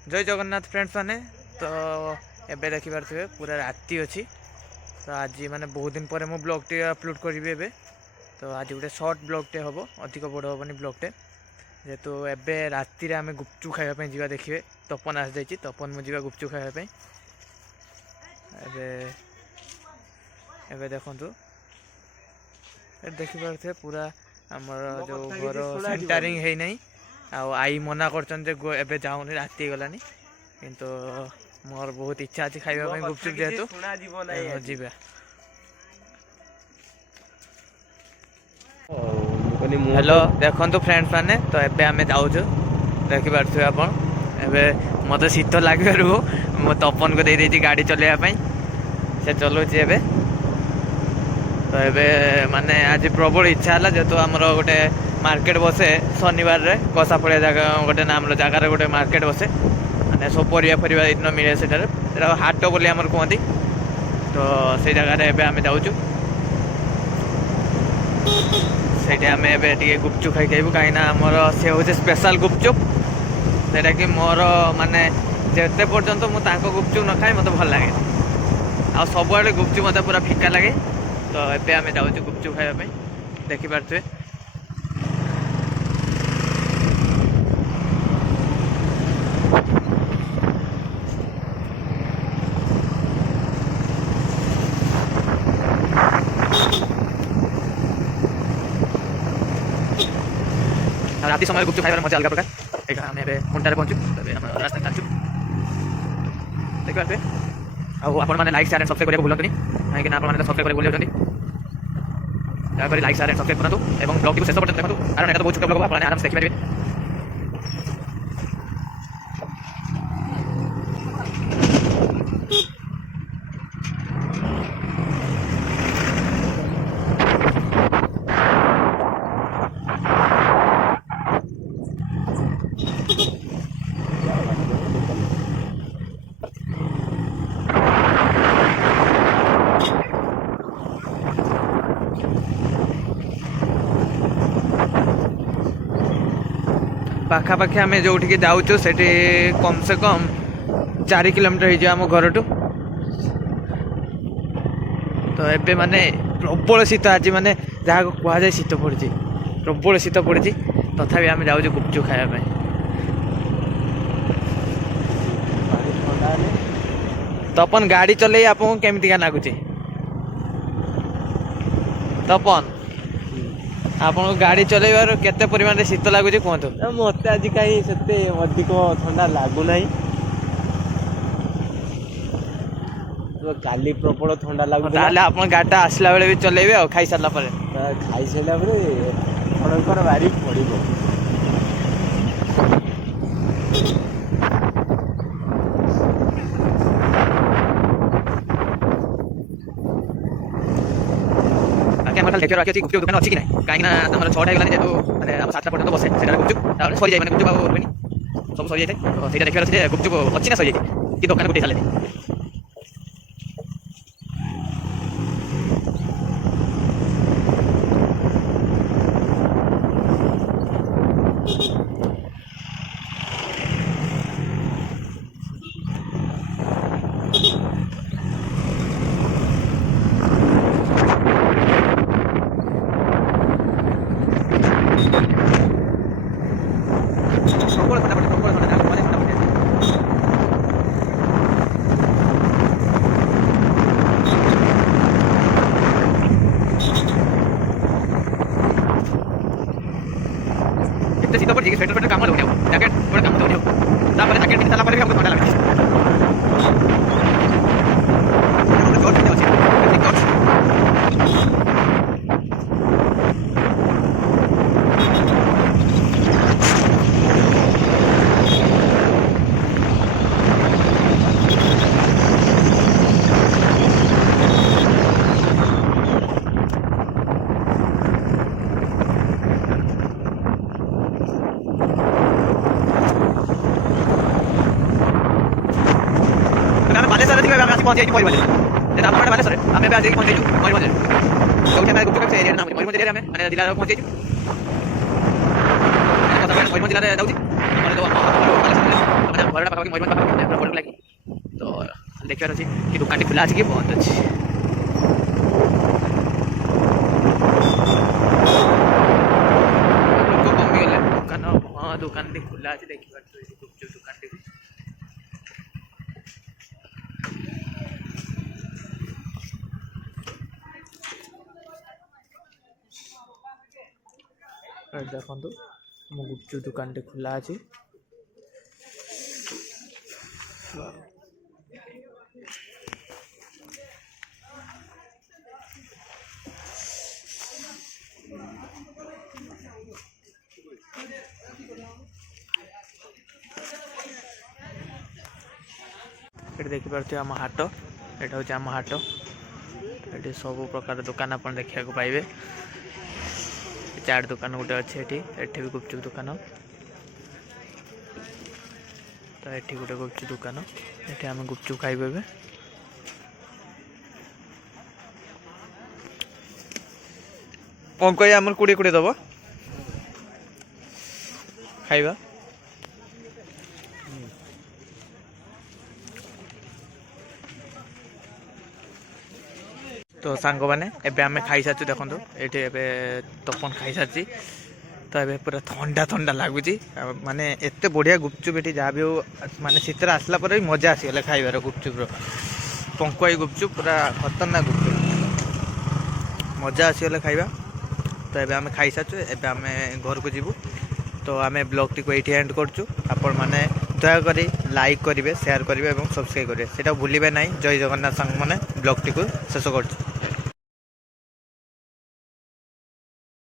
जय जगन्नाथ फ्रेंड्स माने तो एबे देखि पारथिबे पूरा राति अछि। तो आज माने बहुत दिन पर मु ब्लॉग टे अपलोड करिवे एबे। तो आज गोटे शॉर्ट ब्लॉग टे हबो, अधिक बड़ हबनी ब्लॉग टे। जेतु एबे राति रे आमे गुपचुप खाइबा पई जिबा देखिबे। तपन आस जाइछि, तपन मु जिबा गुपचुप खाइबा पई। एबे एबे देखंतु ए देखि पारथिबे पूरा हमर जो घर सेंटरिंग हेइ नै। आई मना करछन जे एबे जाउनी राति गलानी, किंतु मोर बहुत इच्छा अछि खाइबा पई गुपचुप जेतु जिबा। हेलो देखंतु फ्रेंड्स माने तो एबे आमे जाउछु। देखि पारथिबे आपण एबे मते शीत लागेरु मो तपन को दे देछि गाड़ी चलेया पई, से चलोछि एबे। तो एबे माने आज प्रबल इच्छा हला जेतु हमर गोटे मार्केट बसे शनिवार रे कसाफळिया जगह गोटे नाम रो जगह रे गोटे मार्केट बसे, माने सब परिया परिया दिन मिले सेटारे, सेटा हाट बोली हमर कहंती। तो से जगह रे एबे आमे जाउछु। सेठी आमे एबे टिके गुपचुप खाइ खाइबु, काइना हमर से होचे स्पेशल गुपचुप। सेटा कि मोर माने जेते पर्यंत मु ताको गुपचुप न खाइ मते भल लागे, आ सब आडे गुपचुप मते पूरा फिका लागे। तो एबे आमे जाउछु गुपचुप खाइबा पई। देखि पारथिबे राति समय गुपचुप खाइबार मजा अलग प्रकार। एका हमें एबे घंटा रे पहुंचू, तबे हम रास्ता चालचू। देखि पारथिबे आ आपण माने लाइक शेयर एंड सब्सक्राइब करिया भूलंतनी, काहे कि ना आपण माने सब्सक्राइब करिया भूल जाउछन्ती। तापर लाइक शेयर एंड सब्सक्राइब करंतु एवं ब्लॉग टी को शेष पर्यंत देखंतु, कारण एटा तो बहुत छोटा ब्लॉग आपण आराम से देखि पारिबे। पाखापाखि आम जो जाऊँ से कम से कम 4 किलोमीटर हो घर टू। तो एबे माने प्रबल शीत आज, माने जहाँ को कह जाए शीत पड़ी, प्रबल शीत पड़ी। तथापि आम जाऊँ गुपचुप खाइबा। तपन गाड़ी चले आपको केमिति का लगुच? तपन आपन गाड़ी चलेबार केते परिमाण रे शीत लागुचे कहंतो? मते आज कहीं सेते अधिक ठंडा लागु नाही। तो काली प्रबल ठंडा लागु ताले आपन गाटा आसला बेले भी चलेबे आ खाई सारला परे। खाई सारला परे आपनकर बारी पड़िबो। आके देखियो राखी गुपचुप दुकान अछि कि नै, काहे ना हमर 6टा गलानी जेतो माने हम 7टा पर्यंत बसे सेटा गुपचुप तारे सरी जाय, माने गुपचुप आ होनी सब सरी जाय। तो सेटा देखियो अछि जे गुपचुप अछि ना सरी जाय कि दुकान गुटे साले। शीत पड़ी स्वेटर फेटर काम दौनी जैकेट गोटे काम दौनी जैकेट पिंधि सारा भी हमको ठंडा लगे। पहुंचे मयूरभंज जेटा आप बालेश्वर आम आज पहुंचे मयूरभंज जो गुप्त एरिया नाम मयूरभंज एरिया में जिले पहुंचे मयूरभंज जिले में जाऊँगी ଘରଟା ପାଖାପାଖି ମୟୂରଭଞ୍ଜ ପାଖାପାଖି ପଡ଼ିବାକୁ ଲାଗି ତ ଦେଖିବାର ଅଛି କି ଦୋକାନଟି ଖୋଲା ଅଛି କି ବନ୍ଦ ଅଛି। ଲୋକ କମିଗଲେ ଦୋକାନ, ହଁ ଦୋକାନଟି ଖୋଲା ଅଛି ଦେଖିପାରୁଥିବେ ଗୁପଚୁପ୍ ଦୋକାନଟି। ଦେଖନ୍ତୁ ମୋ ଗୁପଚୁପ୍ ଦୋକାନଟି ଖୋଲା ଅଛି। ଏଠି ଦେଖିପାରୁଥିବେ ଆମ ହାଟ, ଏଇଟା ହେଉଛି ଆମ ହାଟ। ଏଠି ସବୁ ପ୍ରକାର ଦୋକାନ ଆପଣ ଦେଖିବାକୁ ପାଇବେ। ଚାଟ୍ ଦୋକାନ ଗୋଟେ ଅଛି ଏଠି, ଏଠି ବି ଗୁପଚୁପ୍ ଦୋକାନ। ତ ଏଠି ଗୋଟେ ଗୁପଚୁପ୍ ଦୋକାନ, ଏଠି ଆମେ ଗୁପଚୁପ୍ ଖାଇବୁ ଏବେ। କ'ଣ କହିବା ଆମର 20 ଦେବ ଖାଇବା। ତ ସାଙ୍ଗମାନେ ଏବେ ଆମେ ଖାଇସାରିଛୁ। ଦେଖନ୍ତୁ ଏଠି ଏବେ ତପନ ଖାଇସାରିଛି। ତ ଏବେ ପୁରା ଥଣ୍ଡା ଥଣ୍ଡା ଲାଗୁଛି। ମାନେ ଏତେ ବଢ଼ିଆ ଗୁପଚୁପ୍ ଏଠି ଯାହା ବି ହଉ, ମାନେ ଶୀତରେ ଆସିଲା ପରେ ବି ମଜା ଆସିଗଲା ଖାଇବାର ଗୁପଚୁପ୍ର। ପଙ୍କୁଆଇ ଗୁପଚୁପ୍ ପୁରା ଖତରନାକ ଗୁପଚୁପ୍, ମଜା ଆସିଗଲା ଖାଇବା। ତ ଏବେ ଆମେ ଖାଇସାରିଛୁ, ଏବେ ଆମେ ଘରକୁ ଯିବୁ। ତ ଆମେ ବ୍ଲଗ୍ଟିକୁ ଏଇଠି ଏଣ୍ଡ କରୁଛୁ। ଆପଣମାନେ ଦୟାକରି ଲାଇକ୍ କରିବେ, ସେୟାର କରିବେ ଏବଂ ସବସ୍କ୍ରାଇବ୍ କରିବେ, ସେଇଟା ଭୁଲିବେ ନାହିଁ। ଜୟ ଜଗନ୍ନାଥ ସାଙ୍ଗମାନେ, ବ୍ଲଗ୍ଟିକୁ ଶେଷ କରୁଛୁ।